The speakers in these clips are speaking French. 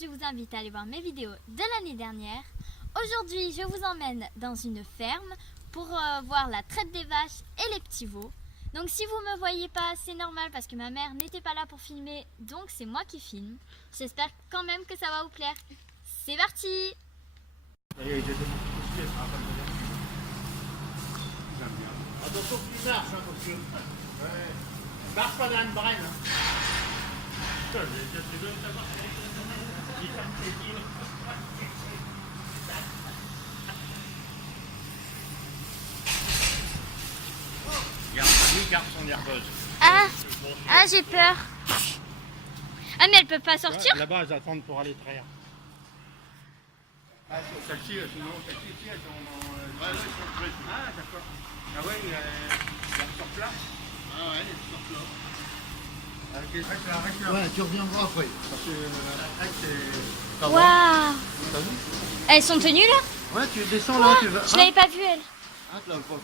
je vous invite à aller voir mes vidéos de l'année dernière. Aujourd'hui, je vous emmène dans une ferme pour voir la traite des vaches et les petits veaux. Donc si vous me voyez pas, c'est normal parce que ma mère n'était pas là pour filmer, donc c'est moi qui filme. J'espère quand même que ça va vous plaire. C'est parti! Attention que tu marches, parce que... Ouais. Marche pas dans une brenne. Putain, j'ai deux savoir. Regarde, garçon nerveuse. Ah, j'ai peur. Ah, mais elle peut pas sortir? Ouais, là-bas, elles attendent pour aller traire. Ah, celle-ci, sinon, celle-ci, elles sont dans... Ouais, elles sont prises. Ah, d'accord. Ah ouais, il sort là. Ah ouais, il sort là. Ouais, tu reviendras après. Parce que Waouh! T'as vu? Elles sont tenues là? Ouais, tu descends là, tu vas. Je l'avais pas vue elle. Ah, tu l'as pas.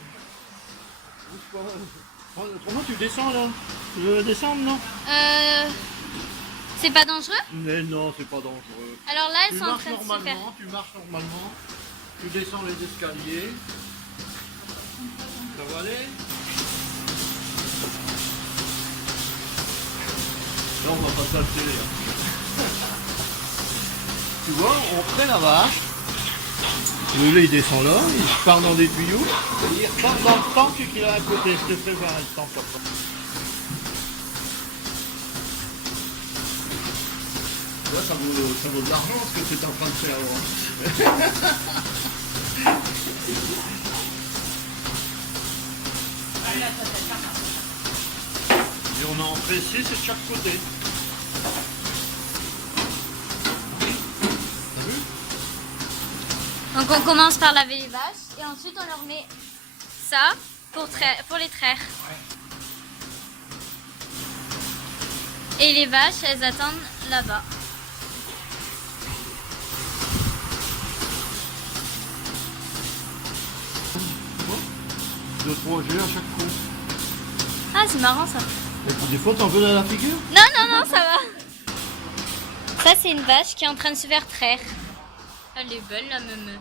Comment tu descends là? Tu veux descendre, non? C'est pas dangereux? Mais non, c'est pas dangereux. Alors là, elles Tu sont en marches train de se faire. normalement, tu marches normalement, tu descends les escaliers. Ça va aller? Là, on va pas s'altérer. Hein. Tu vois, on traîne la vache. Le lait il descend là, il part dans des tuyaux, et il repart dans le tank qu'il a à côté. Je te fais voir le tank après. Là, ça vaut de l'argent ce que tu es en train de faire. Et on a en pressé, c'est de chaque côté. T'as vu? Donc on commence par laver les vaches et ensuite on leur met ça pour les traire. Et les vaches, elles attendent là-bas. Deux, trois jeux à chaque coup. Ah, c'est marrant ça. Et puis des fois, t'en veux dans la figure? Non, non, non, ça va. Ça, c'est une vache qui est en train de se faire traire. Elle est belle, la meumeu.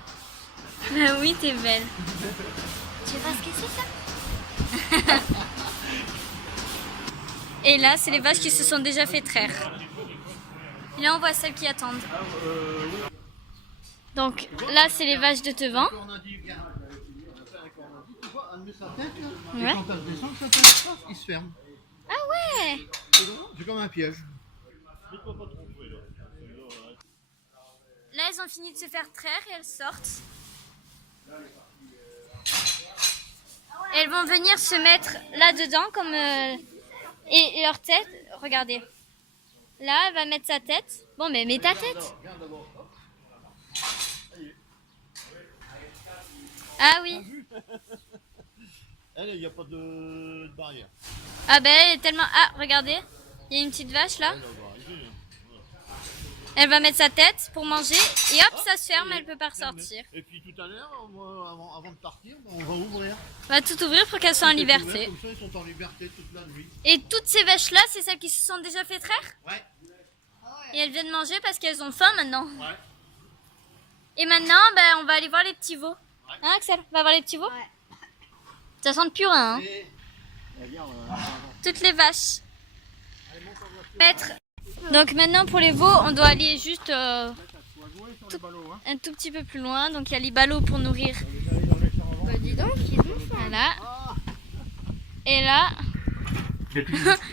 Bah oui, t'es belle. Tu vois ce que c'est ça? Et là, c'est les vaches qui se sont déjà fait traire. Et là, on voit celles qui attendent. Donc là, c'est les vaches de devant. Elle met sa tête là, Ouais. et quand elle descend, sa tête, il se ferme. Ah ouais! C'est comme un piège. Là, elles ont fini de se faire traire et elles sortent. Et elles vont venir se mettre là-dedans comme... et leur tête, regardez. Là, elle va mettre sa tête. Bon, mais mets ta tête. Ah oui. Elle, il n'y a pas de barrière. Ah ben, elle est tellement... Ah, regardez. Il y a une petite vache là. Elle va mettre sa tête pour manger et hop, ça se ferme, elle peut pas ressortir. Et puis tout à l'heure, avant de partir, on va ouvrir. On va tout ouvrir pour qu'elles soient en liberté. Comme ça, ils sont en liberté toute la nuit. Et toutes ces vaches-là, c'est celles qui se sont déjà fait traire? Ouais. Et elles viennent manger parce qu'elles ont faim maintenant. Ouais. Et maintenant, ben, on va aller voir les petits veaux. Hein, Axel? On va voir les petits veaux? Ça sent le purin, hein? Et... Regarde, Toutes les vaches. Maître. Donc maintenant, pour les veaux, on doit aller juste un tout petit peu plus loin. Donc il y a les ballots pour nourrir. Bah dis donc, ils ont faim. Voilà. Et là,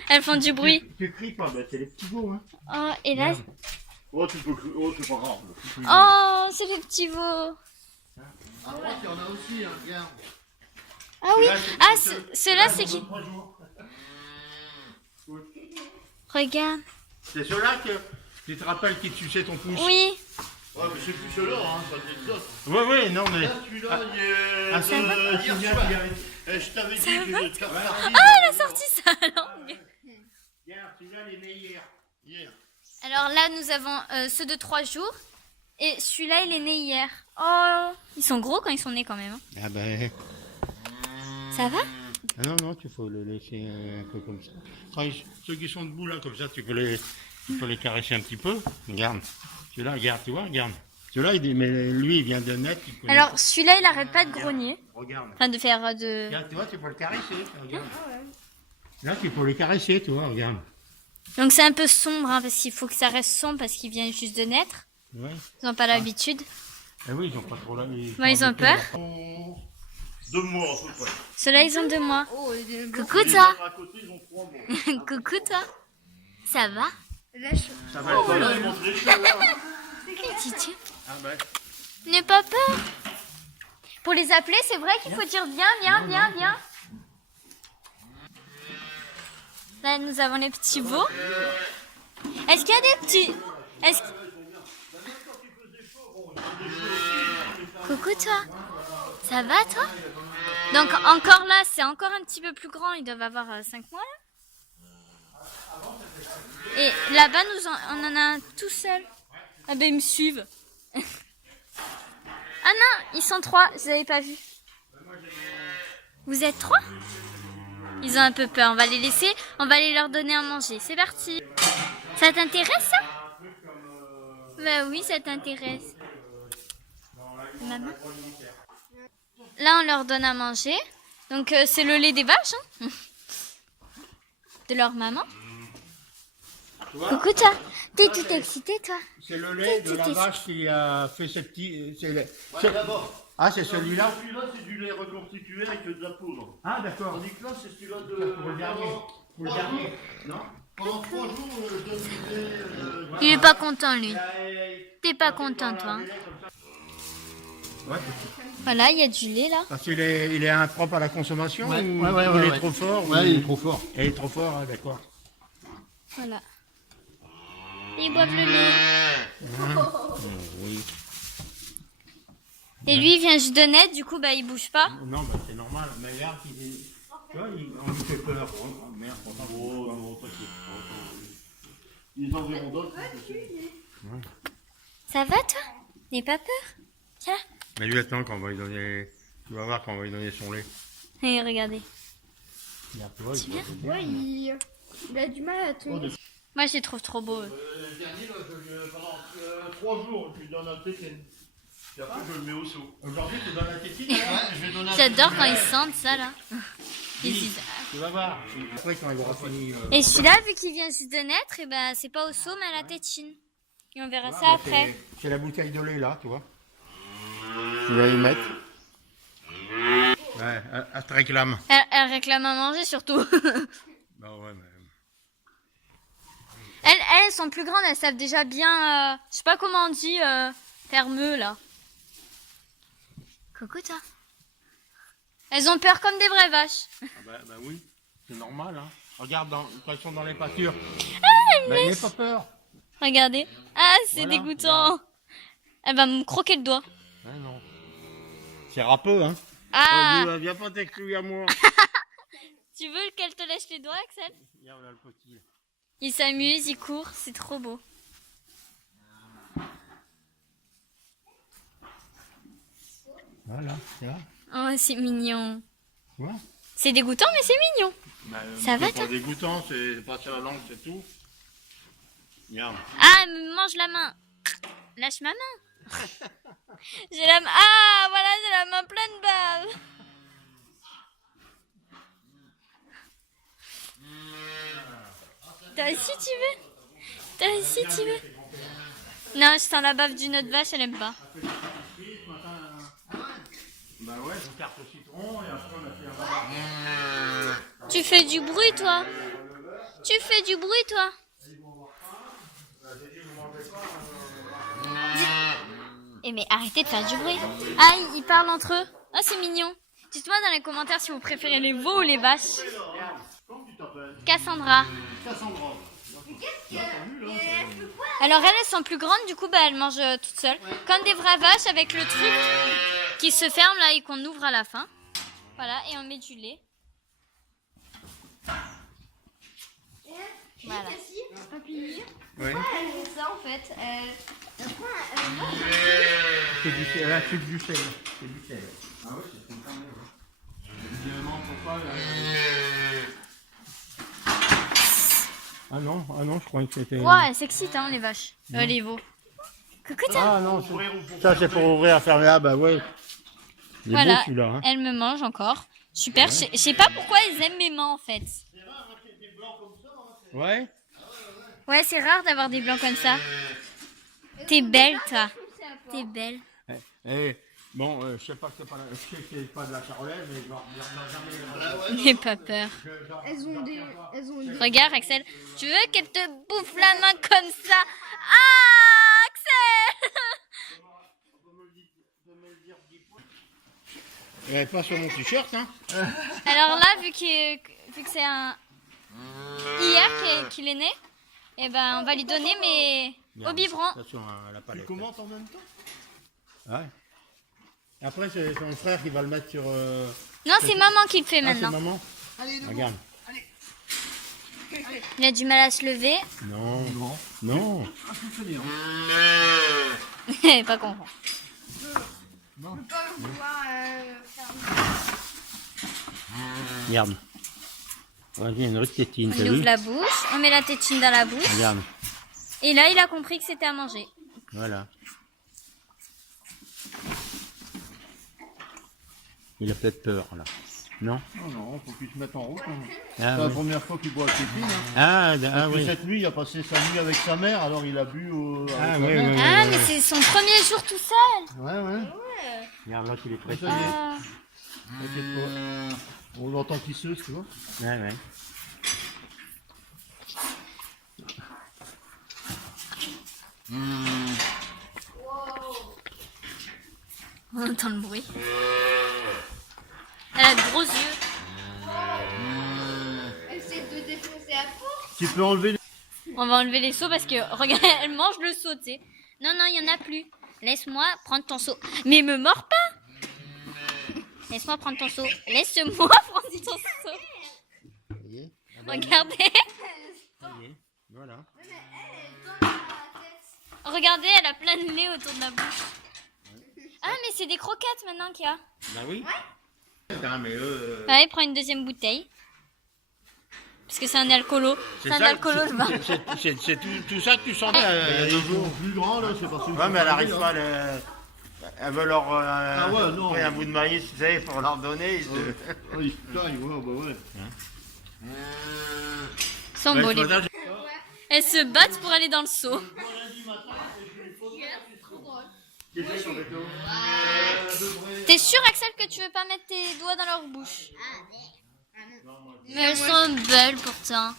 elles font du bruit. Tu cries pas, bah, c'est les petits veaux, hein. Oh, et là... Oh, tu peux crier, oh, c'est pas grave. Oh, c'est les petits veaux. À droite, il y en a aussi, hein, regarde. Ah oui. Ah, ceux-là, c'est qui? Regarde. C'est ceux-là que tu te rappelles qui suçait ton pouce? Oui. Ouais, mais c'est plus ceux-là, hein, ça te dit ça. Ouais, ouais, non, mais. Là, celui-là, il est. Ça va? Hier soir. Je t'avais dit que je te Ah, elle a sorti sa langue. Regarde, celui-là, il est né hier. Hier. Alors là, nous avons ceux de 3 jours. Et celui-là, il est né hier. Oh, ils sont gros quand ils sont nés quand même. Hein. Ah ben. Ça va? Ah non, non, tu faut le laisser un peu comme ça. Enfin, ceux qui sont debout là, comme ça, tu peux les caresser un petit peu. Regarde. Celui-là, regarde, tu vois, regarde. Celui-là, mais lui, il vient de naître. Alors, celui-là, il arrête pas de grogner. Regarde. Enfin, de faire de... Regarde, tu vois, tu peux le caresser. Regarde. Là, tu peux le caresser, tu vois, regarde. Donc, c'est un peu sombre, hein, parce qu'il faut que ça reste sombre, parce qu'il vient juste de naître. Ouais. Ils n'ont pas l'habitude. Eh oui, ils ont pas trop là. Ils ont peur. 2 mois à peu près. Ceux-là, ils ont 2 mois. Oh, Coucou, Les toi. autres à côté, ils ont 3 mois. Coucou, toi. Ça va? Ça va être Là, ils vont se lécher, là. Titi. Ah ben. N'aie pas peur. Pour les appeler, c'est vrai qu'il faut dire viens, viens, viens, viens. Là, nous avons les petits veaux. Est-ce qu'il y a des petits... Est-ce... Coucou, toi. Ça va, toi? Donc, encore là, c'est encore un petit peu plus grand. Ils doivent avoir 5 mois, là. Et là-bas, on en a un tout seul. Ah ben, ils me suivent. Ah non, ils sont 3, je n'avais pas vu. Vous êtes 3? Ils ont un peu peur, on va les laisser, on va aller leur donner à manger. C'est parti. Ça t'intéresse, ça? Bah oui, ça t'intéresse. Maman. Là, on leur donne à manger. Donc, c'est le lait des vaches, hein, de leur maman. Coucou, toi. T'es tout excité, toi? C'est le lait de la vache qui a fait ce petit. Ouais, d'abord. Ah, c'est celui-là? Celui-là, c'est du lait reconstitué avec de la poudre. Ah, d'accord. Tandis que là, c'est celui-là de... Pour le dernier. Pour le dernier. Non? Pendant 3 jours, je donne du lait... Il est pas content, lui. T'es pas content, toi. Ouais. Voilà, il y a du lait, là. Parce qu'il est, il est impropre à la consommation Ouais, ou ouais, il est ouais. trop fort? Ouais, il est trop fort. Il est trop fort, ah, d'accord. Voilà. Ils boivent le lait. Oui. Et lui, il vient juste de naître, du coup, bah, il bouge pas. Non, bah, c'est normal. Mais regarde, tu vois, on lui fait peur. Oh, merde, Oh, non, t'inquiète. Ils en verront d'autres. Ça va, toi? N'aie pas peur. Tiens. Mais lui, attends, quand on va lui donner. Tu vas voir quand on va lui donner son lait. Et regardez. Regarde, tu vois, C'est bien. Ouais, il a du mal à tenir. Moi, je les trouve trop beaux. Le dernier, là, pendant 3 jours, je lui donne un tétine. Puis après, je le mets au seau. Aujourd'hui, tu donnes la tétine. Ouais, je vais donner un J'adore quand ils sentent ça, là. Ils Oui. disent... Tu vas voir. Après, quand il aura fini. Et celui-là, vu qu'il vient juste de naître, et ben, c'est pas au seau, mais à la tétine. Et on verra ça après. C'est la bouteille de lait, là, tu vois. Tu vas y mettre. Ouais, elle te réclame. Elle réclame à manger, surtout. Bah ouais, mais. Elles sont plus grandes, elles savent déjà bien... je sais pas comment on dit, fermeux, là. Coucou, toi. Elles ont peur comme des vraies vaches. Ah bah oui, c'est normal, hein. Regarde, quand ils sont dans les pâtures. Ah, Bah, n'aie pas peur. Regardez. Ah, c'est Voilà, dégoûtant. Elle va me croquer le doigt. Ah non. C'est râpeux, hein. Ah, Oh, viens pas t'exclure à moi. tu veux qu'elle te lèche les doigts, Axel? Regarde là le petit. Il s'amuse, il court, c'est trop beau. Voilà, tu vois. Oh, c'est mignon. Tu vois. C'est dégoûtant, mais c'est mignon. Bah, Ça va, c'est toi? pas dégoûtant, c'est passer la langue, c'est tout. Regarde. Ah, elle me mange la main. Lâche ma main. J'ai la main. Ah, voilà, j'ai la main pleine de bave. Toi aussi, tu veux? Toi aussi, tu veux? Non, je sens la bave d'une autre vache, elle aime pas. Bah ouais, une carte au citron et après on a fait un. Tu fais du bruit, toi? Tu fais du bruit, toi? Eh mais arrêtez de faire du bruit. Ah, ils parlent entre eux. Ah, c'est mignon. Dites-moi dans les commentaires si vous préférez les veaux ou les vaches. Comment tu t'appelles? Cassandra. Cassandra. Alors elles sont plus grandes, du coup bah, elles mangent toutes seules. Comme des vraies vaches avec le truc qui se ferme là et qu'on ouvre à la fin. Voilà, et on met du lait. Voilà. Ouais. Elle fait ça en fait. C'est du sel, la sucre du sel. C'est du sel. Ah ouais, c'est une carne, ouais. Évidemment, pourquoi ah non, je croyais que c'était. Ouais, elles s'excitent hein, les vaches. Les veaux. Coucou, tiens. Ah non, ça c'est pour ouvrir, fermer. Ah bah ouais. Il est Voilà, beau celui-là. Hein. elle me mange encore. Super, je sais pas pourquoi ils aiment mes mains en fait. Ouais. Ouais, c'est rare d'avoir des blancs comme ça. T'es belle, toi. T'es belle. Bon, je sais pas que c'est pas de la charolaise, mais je vais jamais. N'aie pas peur. Elles ont des. Regarde, Axel. Tu veux qu'elle te bouffe la main comme ça? Ah, Axel! Elle est pas sur mon t-shirt, hein. Alors là, vu que c'est un hier qu'il est né, eh ben on va lui donner mais au biberon. Attention à la palette. Tu commentes en même temps? Ouais. Après, c'est son frère qui va le mettre sur. Non, c'est maman qui le fait Ah, c'est maintenant. maman. Regarde. Il a du mal à se lever. Non. Non. Pas comprendre. Regarde. Vas-y, une autre tétine, On t'as ouvre vu? la bouche, on met la tétine dans la bouche. Regarde. Et là, il a compris que c'était à manger. Voilà. Il a peut-être peur, là. Non? Non, non, faut qu'il se mette en route. Hein. Ah, C'est la oui. première fois qu'il boit la tétine. Hein. Ah, Parce que oui. cette nuit, il a passé sa nuit avec sa mère, alors il a bu au. Ah, avec oui, sa mère. oui. Ah, mais c'est son premier jour tout seul. Ouais, ouais. Regarde, là, il est prêt. Ça y est. Ah. T'inquiète pas. On l'entend tisseuse, tu vois. Ouais, ouais. On entend le bruit. Elle a de gros yeux. Elle essaie de défoncer à force. Tu peux enlever les... On va enlever les seaux parce que, regarde, elle mange le seau, tu sais. Non, non, il n'y en a plus. Laisse-moi prendre ton seau. Mais me mords pas. Laisse-moi prendre ton seau. Laisse-moi prendre ton seau. Ça y est. Regardez. Ça y est. Voilà. Regardez, elle a plein de lait autour de la bouche. Ah, mais c'est des croquettes maintenant qu'il y a. Bah oui. Putain, mais Allez, prends une deuxième bouteille. Parce que c'est un alcoolo. C'est un alcoolo, je vois. C'est tout ça que tu sens. Il y a des jours plus grands, là, c'est parce que... Ouais, mais elle arrive pas à le... Elle veut leur... Ah ouais, non. un bout de maïs, tu sais, pour leur donner. Ils se... Oh, il se taille, ouais, bah ouais. Ils sont beaux, les... Elles se battent pour aller dans le seau. T'es sûr, Axel, que tu veux pas mettre tes doigts dans leur bouche? Mais elles sont belles pourtant.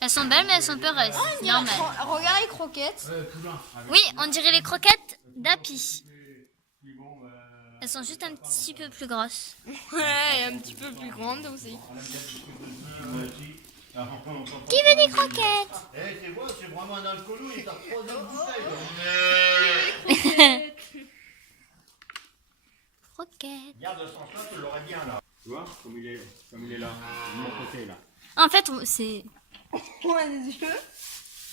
Elles sont belles, mais elles sont peureuses. C'est normal. Regarde les croquettes. Oui, on dirait les croquettes d'Happy. Elles sont juste un petit peu plus grosses. Ouais, un petit peu plus grande aussi. Qui veut des croquettes? Eh, tu vois, c'est vraiment un alcoolo, il t'a 3 bouteilles. Croquettes. Regarde ce sens-là, tu l'aurais bien là. Tu vois, comme il est là, de mon côté là. En fait, c'est... Ouais, des yeux.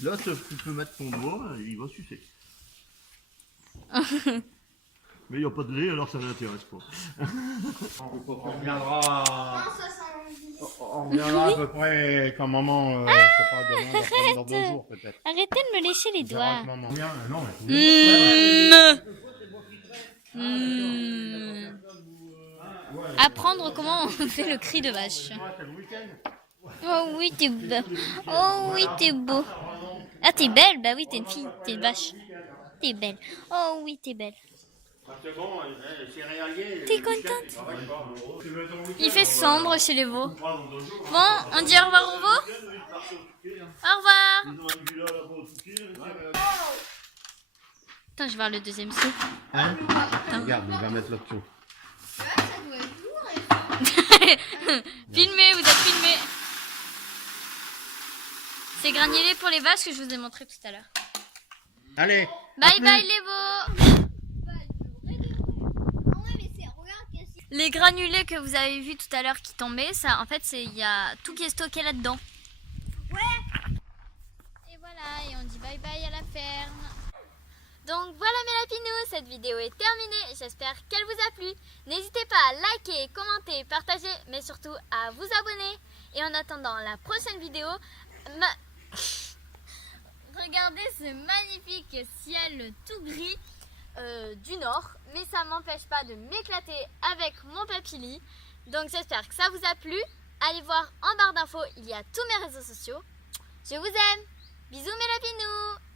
Là, tu peux mettre ton doigt, il va sucer. Mais il n'y a pas de lait, alors ça ne l'intéresse pas. On reviendra... Ça sent. On reviendra à peu près quand maman... je sais pas, demain, après, dans 2 jours peut-être. Arrêtez de me lécher les doigts. Maman. Bien, non, mais... Apprendre comment on fait le cri de vache. Oh oui, t'es beau. Oh oui, t'es beau. Ah, t'es belle. Bah oui, t'es une fille. T'es une vache. T'es belle. Oh oui, t'es belle. C'est bon, céréalier... T'es contente? Il fait sombre chez les veaux. Bon, on dit au revoir aux veaux? Au revoir. Attends, je vais voir le deuxième saut. Hein? Regarde, il va mettre là-dessous. Ça doit être lourd. Filmez, vous êtes filmés. C'est granulé pour les vaches que je vous ai montré tout à l'heure. Allez. Bye bye les veaux. Les granulés que vous avez vus tout à l'heure qui tombaient, ça, en fait, il y a tout qui est stocké là-dedans. Ouais. Et voilà, et on dit bye bye à la ferme. Donc voilà mes lapinous, cette vidéo est terminée. J'espère qu'elle vous a plu. N'hésitez pas à liker, commenter, partager, mais surtout à vous abonner. Et en attendant la prochaine vidéo, Regardez ce magnifique ciel tout gris du nord. Mais ça m'empêche pas de m'éclater avec mon papili. Donc j'espère que ça vous a plu. Allez voir en barre d'infos, il y a tous mes réseaux sociaux. Je vous aime. Bisous mes lapinous.